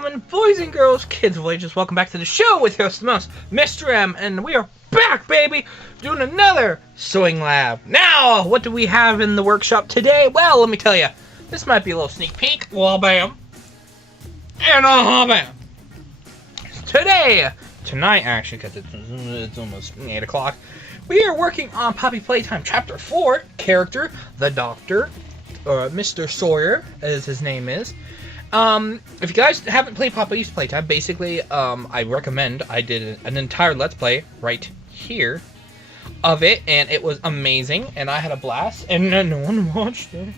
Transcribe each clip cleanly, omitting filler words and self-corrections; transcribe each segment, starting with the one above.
gentlemen, boys and girls, kids of all ages, welcome back to the show with your host, the most, Mr. M, and we are back, baby, doing another sewing lab. Now, what do we have in the workshop today? Well, let me tell you, this might be a little sneak peek. Well, bam, and bam. Tonight, actually, because it's almost 8 o'clock, we are working on PoppyPlaytime Chapter 4, character, the Doctor, or Mr. Sawyer, as his name is. If you guys haven't played PoppyPlaytime, basically, I recommend. I did an entire Let's Play right here of it, and it was amazing, and I had a blast, and no one watched it.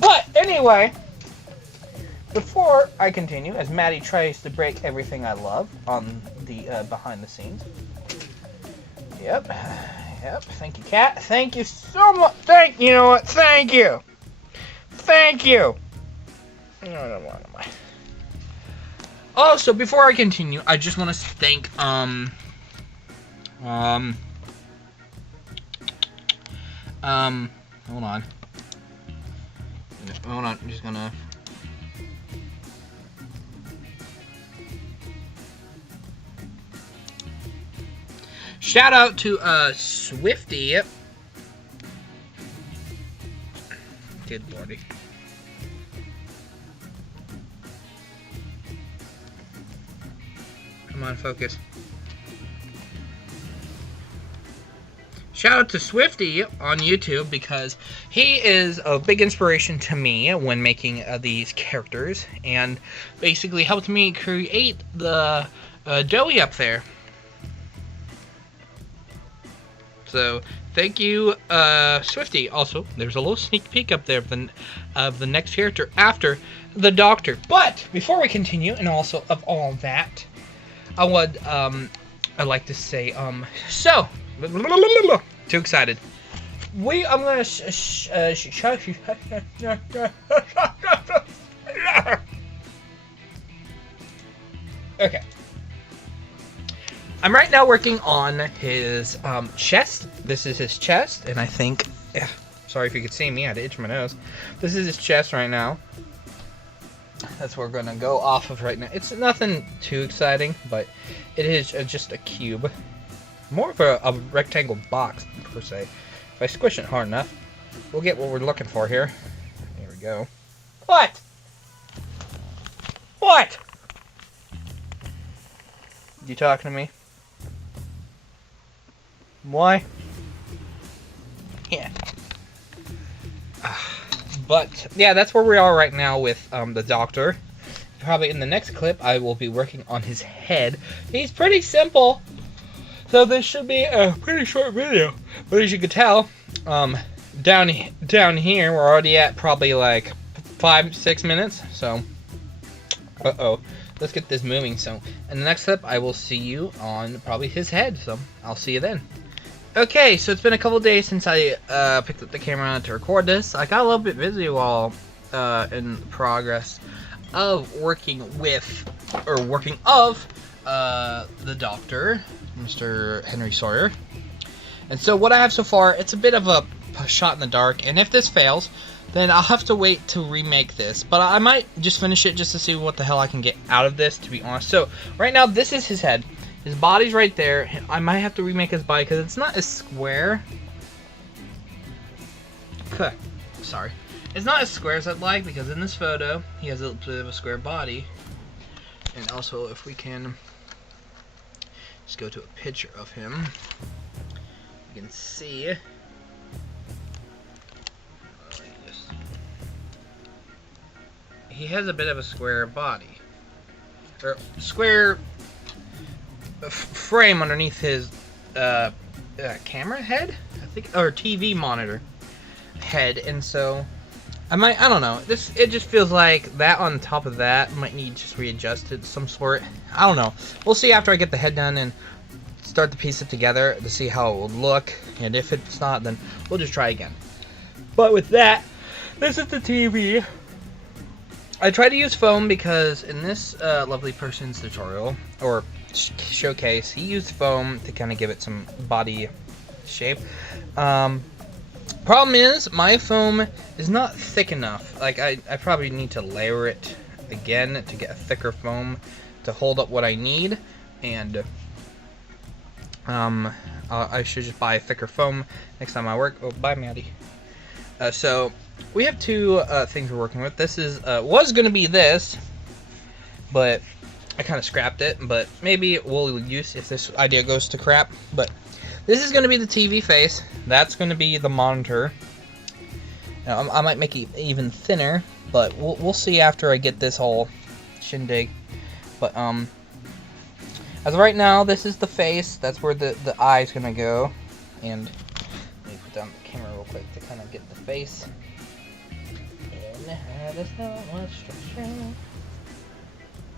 But, anyway, before I continue, as Maddie tries to break everything I love on the, behind the scenes. Yep, thank you, Cat. Thank you so much. You know what? Thank you. No. Also, before I continue, I just want to thank, hold on, I'm just gonna, shout out to, Swifty, good lordy. Come on, focus. Shout out to Swifty on YouTube because he is a big inspiration to me when making these characters and basically helped me create the doughy up there. So thank you, Swifty. Also, there's a little sneak peek up there of the next character after the Doctor. But before we continue, and also of all that, I would, I'd like to say, so, too excited. I'm gonna okay. I'm right now working on his, chest. This is his chest, and I think, sorry if you could see me, I had to itch my nose. This is his chest right now. That's what we're going to go off of right now. It's nothing too exciting, but it is just a cube. More of a rectangle box, per se. If I squish it hard enough, we'll get what we're looking for here. There we go. What? You talking to me? Why? Yeah. But, yeah, that's where we are right now with the Doctor. Probably in the next clip, I will be working on his head. He's pretty simple, so this should be a pretty short video. But as you can tell, down here, we're already at probably like 5-6 minutes. So, let's get this moving. So, in the next clip, I will see you on probably his head. So, I'll see you then. Okay, so it's been a couple days since I picked up the camera to record this. I got a little bit busy while in progress of working of the Doctor, Mr. Henry Sawyer. And so what I have so far, it's a bit of a shot in the dark, and if this fails, then I'll have to wait to remake this. But I might just finish it just to see what the hell I can get out of this, to be honest. So, right now, this is his head. His body's right there. I might have to remake his body because it's not as square. Sorry. It's not as square as I'd like because in this photo, he has a bit of a square body. And also, if we can just go to a picture of him, you can see. He has a bit of a square body. Or square frame underneath his camera head, I think, or TV monitor head, and so I don't know, it just feels like that on top of that might need just readjusted some sort. I don't know, we'll see after I get the head done and start to piece it together to see how it will look, and if it's not, then we'll just try again. But with that, this is the TV. I try to use foam because in this lovely person's tutorial, or showcase, he used foam to kind of give it some body shape. Problem is, my foam is not thick enough. Like, I probably need to layer it again to get a thicker foam to hold up what I need, and I should just buy a thicker foam next time I work. Oh, bye, Maddie. So we have two things we're working with. This is was going to be this, but I kind of scrapped it, but maybe we'll use if this idea goes to crap. But this is going to be the TV face. That's going to be the monitor. Now, I might make it even thinner, but we'll see after I get this whole shindig. But as of right now, this is the face. That's where the eye's going to go. And let me put down the camera real quick to kind of get the face. And there's not much stretching.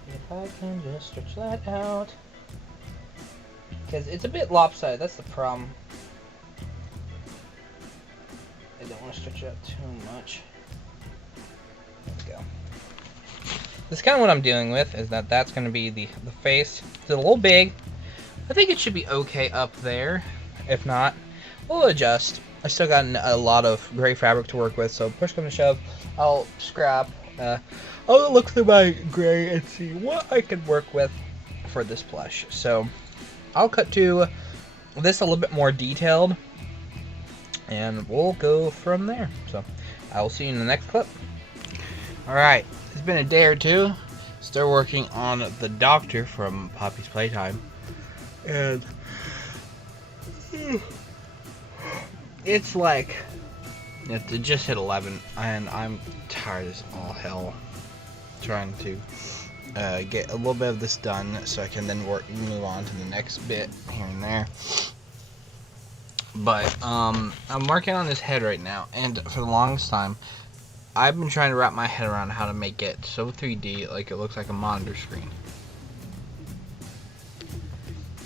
If I can just stretch that out. Because it's a bit lopsided, that's the problem. I don't want to stretch it out too much. There we go. This is kind of what I'm dealing with, is that's going to be the face. It's a little big. I think it should be okay up there. If not, we'll adjust. I still got a lot of gray fabric to work with, so push come to shove, I'll scrap. I'll look through my gray and see what I can work with for this plush. So I'll cut to this a little bit more detailed, and we'll go from there. So I will see you in the next clip. Alright, it's been a day or two. Still working on the Docter from Poppy's Playtime. And it's like, it just hit 11, and I'm tired as all hell trying to get a little bit of this done so I can then move on to the next bit here and there. But I'm working on this head right now, and for the longest time I've been trying to wrap my head around how to make it so 3D like it looks like a monitor screen.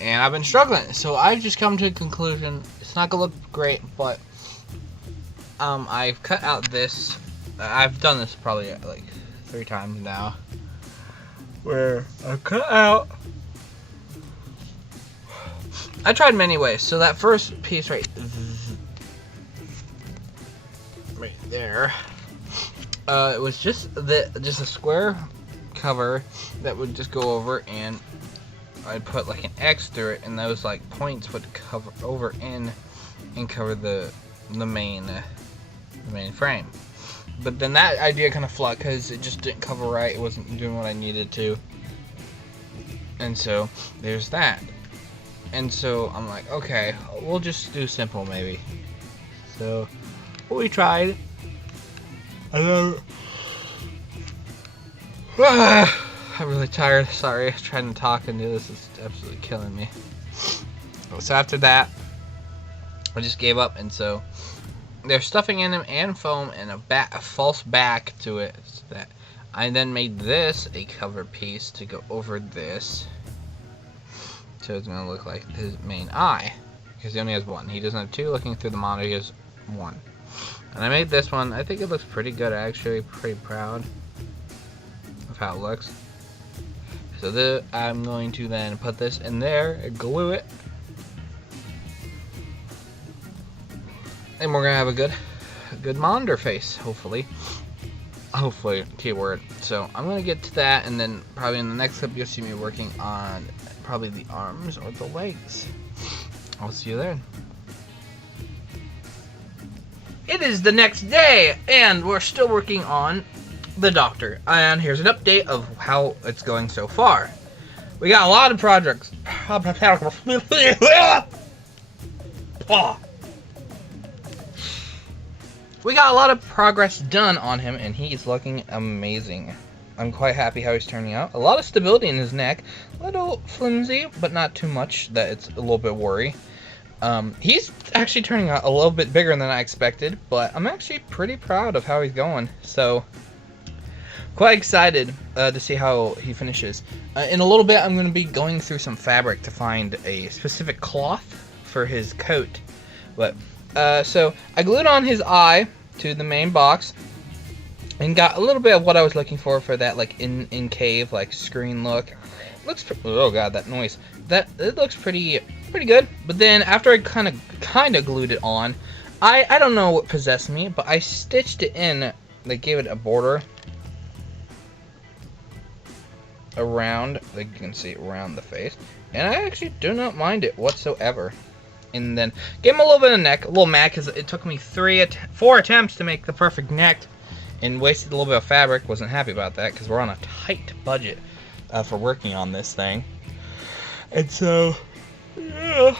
And I've been struggling, so I've just come to a conclusion. It's not gonna look great, but I've cut out this. I've done this probably like 3 times now, where I cut out. I tried many ways. So that first piece right there, it was just a square cover that would just go over, and I'd put like an X through it, and those like points would cover over in and cover the main frame. But then that idea kind of flopped because it just didn't cover right. It wasn't doing what I needed to. And so there's that. And so I'm like, okay, we'll just do simple maybe. So we tried. And then I'm really tired. Sorry, trying to talk and do this is absolutely killing me. So after that, I just gave up, and so there's stuffing in them and foam and a false back to it. So that I then made this a cover piece to go over this, so it's gonna look like his main eye, because he only has one. He doesn't have 2 looking through the monitor. He has 1. And I made this one. I think it looks pretty good, actually. Pretty proud of how it looks. So I'm going to then put this in there and glue it, and we're gonna have a good monitor face, hopefully. Keyword. So I'm gonna get to that, and then probably in the next clip you'll see me working on probably the arms or the legs. I'll see you then. It is the next day, and we're still working on the Docter, and here's an update of how it's going so far. We got a lot of projects. We got a lot of progress done on him, and he's looking amazing. I'm quite happy how he's turning out. A lot of stability in his neck. A little flimsy, but not too much that it's a little bit worry. He's actually turning out a little bit bigger than I expected, but I'm actually pretty proud of how he's going. So, quite excited to see how he finishes. In a little bit, I'm going to be going through some fabric to find a specific cloth for his coat. But so I glued on his eye to the main box and got a little bit of what I was looking for that like in cave like screen look. Looks oh god, that noise. It looks pretty good. But then after I kind of glued it on, I don't know what possessed me, but I stitched it in. They gave it a border. around, like you can see, around the face. And I actually do not mind it whatsoever. And then give him a little bit of neck, a little mad because it took me 4 attempts to make the perfect neck, and wasted a little bit of fabric. Wasn't happy about that because we're on a tight budget for working on this thing. And so, yeah.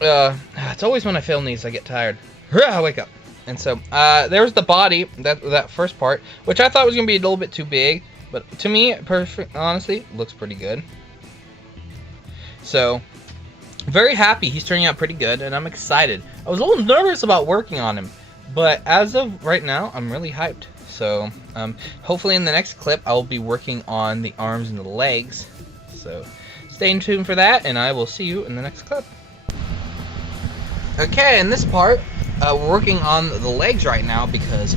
It's always when I film these I get tired. I wake up. And so, there's the body, that first part, which I thought was gonna be a little bit too big, but to me, honestly, looks pretty good. So, very happy. He's turning out pretty good, and I'm excited. I was a little nervous about working on him, but as of right now, I'm really hyped. So, hopefully in the next clip, I'll be working on the arms and the legs. So, stay tuned for that, and I will see you in the next clip. Okay, in this part, we're working on the legs right now because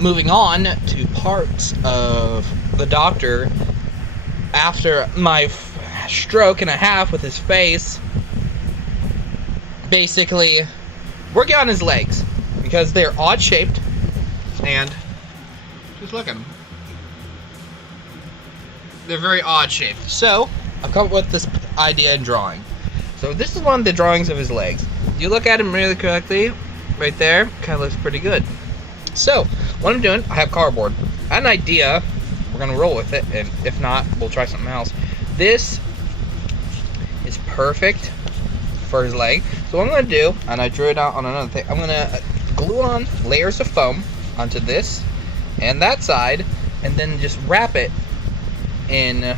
moving on to parts of the Doctor after my stroke and a half with his face, basically working on his legs because they're odd shaped, and just look at them, they're very odd shaped. So I've come up with this idea in drawing. So this is one of the drawings of his legs. You look at him really correctly right there, kind of looks pretty good. So what I'm doing, I have cardboard. I had an idea, we're gonna roll with it, and if not, we'll try something else. This is perfect for his leg. So what I'm going to do, and I drew it out on another thing, I'm going to glue on layers of foam onto this and that side, and then just wrap it in,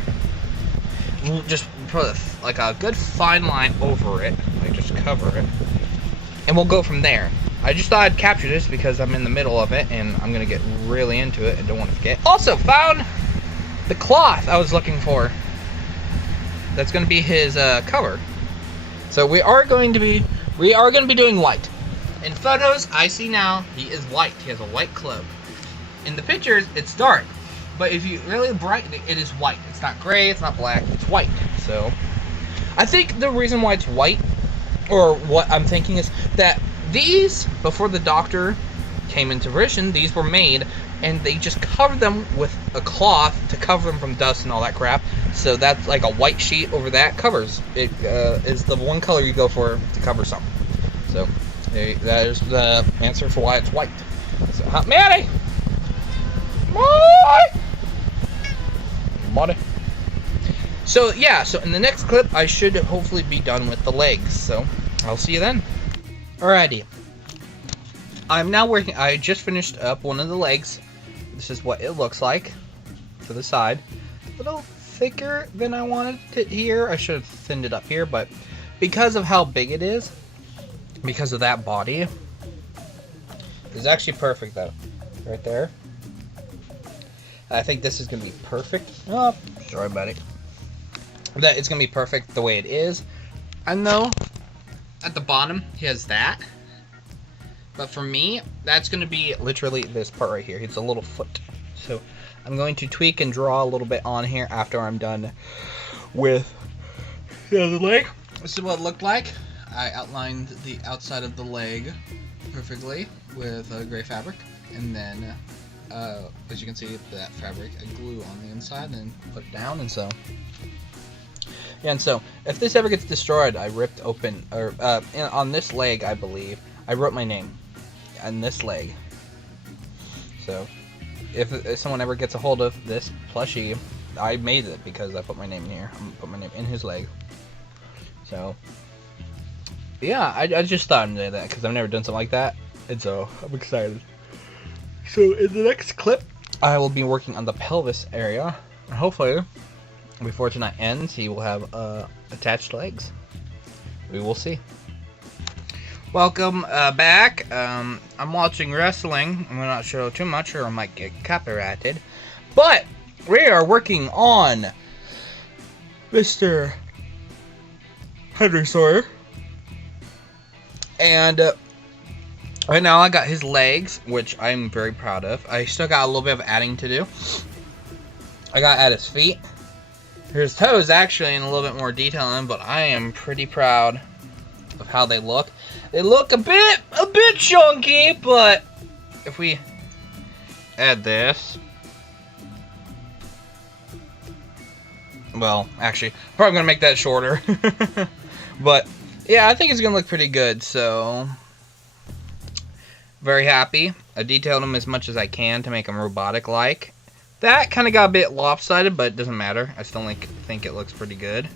just put like a good fine line over it, like just cover it, and we'll go from there. I just thought I'd capture this because I'm in the middle of it and I'm going to get really into it and don't want to forget. Also found the cloth I was looking for. That's going to be his cover. So we are going to be doing white. In photos I see now, he is white. He has a white cloak. In the pictures it's dark, but if you really brighten it, it is white. It's not gray, it's not black, it's white. So I think the reason why it's white, or what I'm thinking, is that these, before the Doctor came into fruition, these were made and they just covered them with a cloth to cover them from dust and all that crap. So that's like a white sheet over that covers. It is the one color you go for to cover something. So that is the answer for why it's white. So, Maddie! Maddie! So yeah, so in the next clip I should hopefully be done with the legs. So I'll see you then. Alrighty. I'm now working, I just finished up one of the legs. This is what it looks like to the side. A little thicker than I wanted it here. I should have thinned it up here, but because of how big it is, because of that body, it's actually perfect though. Right there. I think this is going to be perfect. Oh, sorry buddy. That it's going to be perfect the way it is. I know at the bottom he has that. But for me, that's going to be literally this part right here. It's a little foot. So I'm going to tweak and draw a little bit on here after I'm done with the other leg. This is what it looked like. I outlined the outside of the leg perfectly with gray fabric. And then, as you can see, that fabric I glue on the inside and then put it down. And so, yeah, and so if this ever gets destroyed, I ripped open, or on this leg, I believe, I wrote my name on this leg. So if someone ever gets a hold of this plushie, I made it because I put my name in here. I'm gonna put my name in his leg. So yeah, I just thought I'd do that because I've never done something like that, and so I'm excited. So in the next clip, I will be working on the pelvis area. And hopefully, before tonight ends, he will have attached legs. We will see. Welcome back. I'm watching wrestling. I'm gonna not show too much or I might get copyrighted. But we are working on Mr. Henry Sawyer. And right now I got his legs, which I'm very proud of. I still got a little bit of adding to do. I got to add his feet. His toes actually in a little bit more detail in, but I am pretty proud of how they look. They look a bit chunky, but if we add this, Well, actually, probably gonna make that shorter. But yeah, I think it's gonna look pretty good. So very happy. I detailed him as much as I can to make him robotic-like. That kind of got a bit lopsided, but it doesn't matter. I still think it looks pretty good.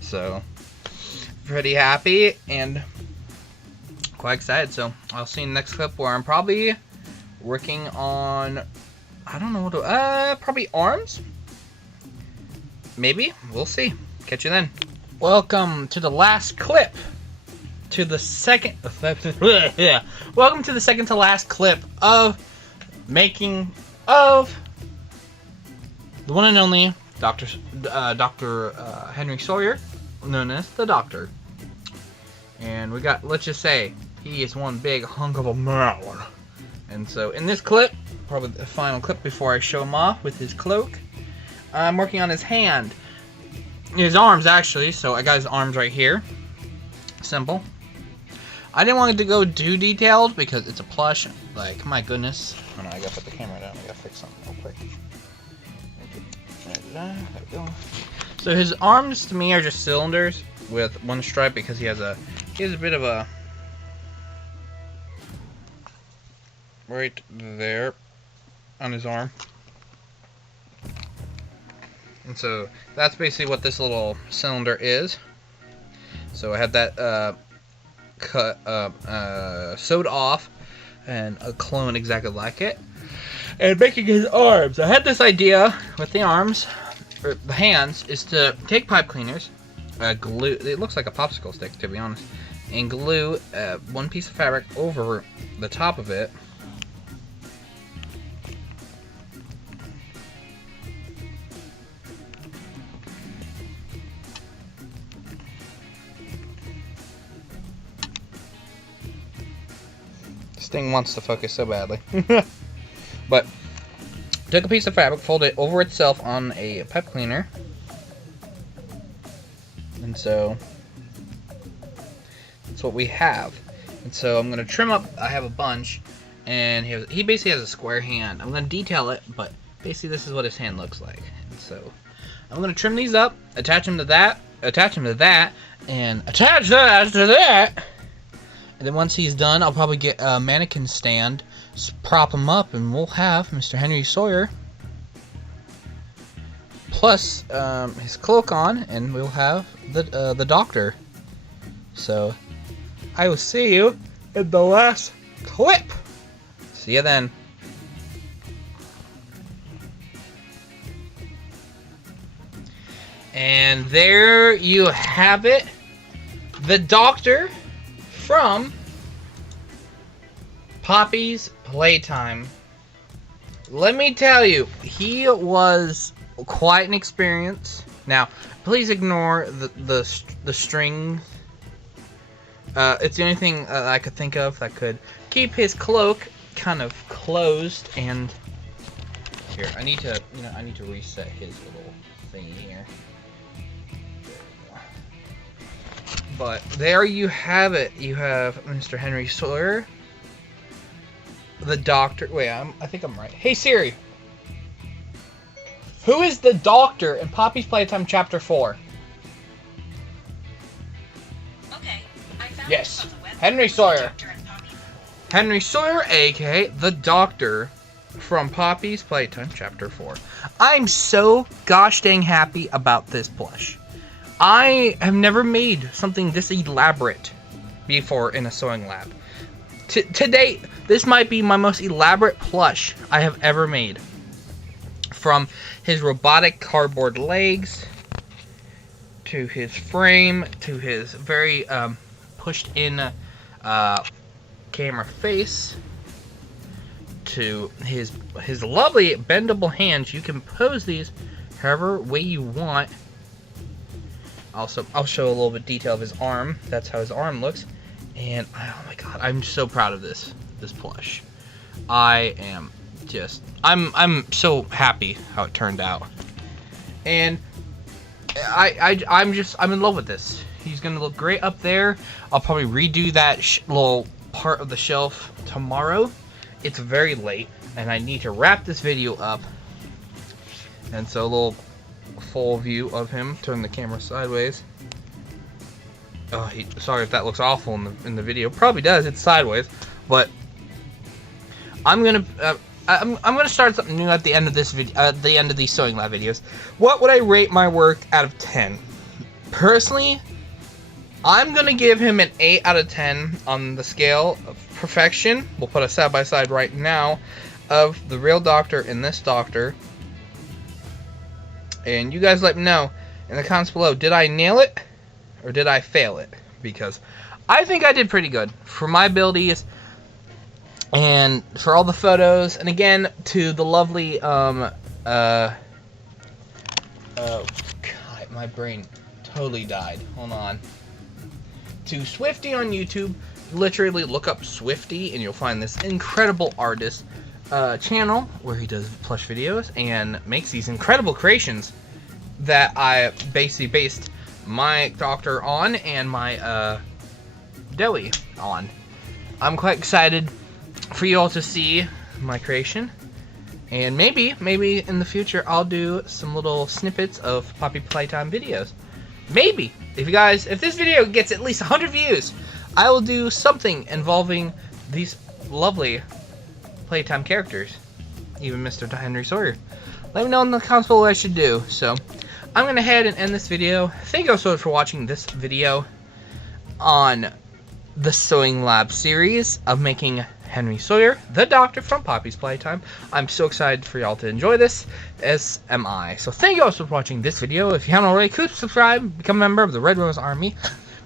So pretty happy and quite excited. So I'll see you in the next clip where I'm probably working on, I don't know what to, probably arms. Maybe. We'll see. Catch you then. Welcome to the last clip. To the second. Welcome to the second to last clip of making of the one and only Docter Henry Sawyer, known as the Doctor. And we got, let's just say, he is one big hunk of a man. And so in this clip, probably the final clip before I show him off with his cloak, I'm working on his hand. His arms, actually. So I got his arms right here. Simple. I didn't want it to go too detailed because it's a plush. Like, my goodness. Oh no, I gotta put the camera down. I gotta fix something real quick. There we go. So his arms to me are just cylinders with one stripe because he has a bit of a right there on his arm. And so that's basically what this little cylinder is. So I had that sewed off and a clone exactly like it. And making his arms, I had this idea with the arms, or the hands, is to take pipe cleaners, glue, it looks like a popsicle stick to be honest, and glue one piece of fabric over the top of it. This thing wants to focus so badly. But took a piece of fabric, folded it over itself on a pipe cleaner, and so that's what we have. And so I'm gonna trim up. I have a bunch, and he basically has a square hand. I'm gonna detail it, but basically this is what his hand looks like. And so I'm gonna trim these up, attach them to that, attach them to that, and attach that to that. And then once he's done, I'll probably get a mannequin stand, prop him up, and we'll have Mr. Henry Sawyer plus his cloak on, and we'll have the Doctor. So I will see you in the last clip. See you then. And there you have it, the Doctor from Poppy's Playtime. Let me tell you, he was quite an experience. Now, please ignore the string. It's the only thing I could think of that could keep his cloak kind of closed. And here, I need to reset his little thingy here. But there you have it. You have Mr. Henry Sawyer, the Doctor. Wait, I think I'm right. Hey Siri, who is the Doctor in Poppy's Playtime Chapter 4? Okay, I found yes, Henry Sawyer. Henry Sawyer, aka the Doctor from Poppy's Playtime Chapter 4. I'm so gosh dang happy about this plush. I have never made something this elaborate before in a sewing lab. To date, this might be my most elaborate plush I have ever made. From his robotic cardboard legs, to his frame, to his very pushed in camera face, to his lovely bendable hands. You can pose these however way you want. Also, I'll show a little bit detail of his arm. That's how his arm looks. And oh my god, I'm so proud of this plush. I am just I'm so happy how it turned out. And I'm in love with this. He's gonna look great up there. I'll probably redo that little part of the shelf tomorrow. It's very late and I need to wrap this video up. And so a little full view of him. Turn the camera sideways. Oh, sorry if that looks awful in the video. Probably does. It's sideways, but I'm gonna start something new at the end of this video. At the end of these sewing lab videos. What would I rate my work out of 10? Personally, I'm gonna give him an 8 out of 10 on the scale of perfection. We'll put a side by side right now of the real Doctor and this Doctor. And you guys let me know in the comments below, did I nail it or did I fail it? Because I think I did pretty good for my abilities and for all the photos. And again, to the lovely oh god, my brain totally died. Hold on. To Swifty on YouTube, literally look up Swifty and you'll find this incredible artist channel where he does plush videos and makes these incredible creations that I basically based my Doctor on and my Dowie on. I'm quite excited for you all to see my creation, and maybe in the future I'll do some little snippets of Poppy Playtime videos. Maybe if this video gets at least 100 views, I will do something involving these lovely Playtime characters, even Mr. Henry Sawyer. Let me know in the comments below what I should do. So I'm gonna head and end this video. Thank you all so much for watching this video on the Sewing Lab series of making Henry Sawyer, the Doctor from Poppy's Playtime. I'm so excited for y'all to enjoy this, as am I. So thank you all so much for watching this video. If you haven't already, click subscribe, become a member of the Red Rose Army,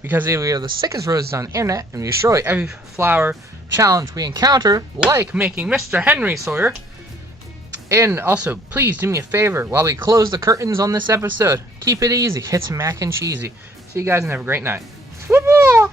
because we are the sickest roses on the internet, and we destroy every flower challenge we encounter, like making Mr. Henry Sawyer. And also, please do me a favor while we close the curtains on this episode. Keep it easy. Hit some mac and cheesy. See you guys and have a great night. Woo-hoo!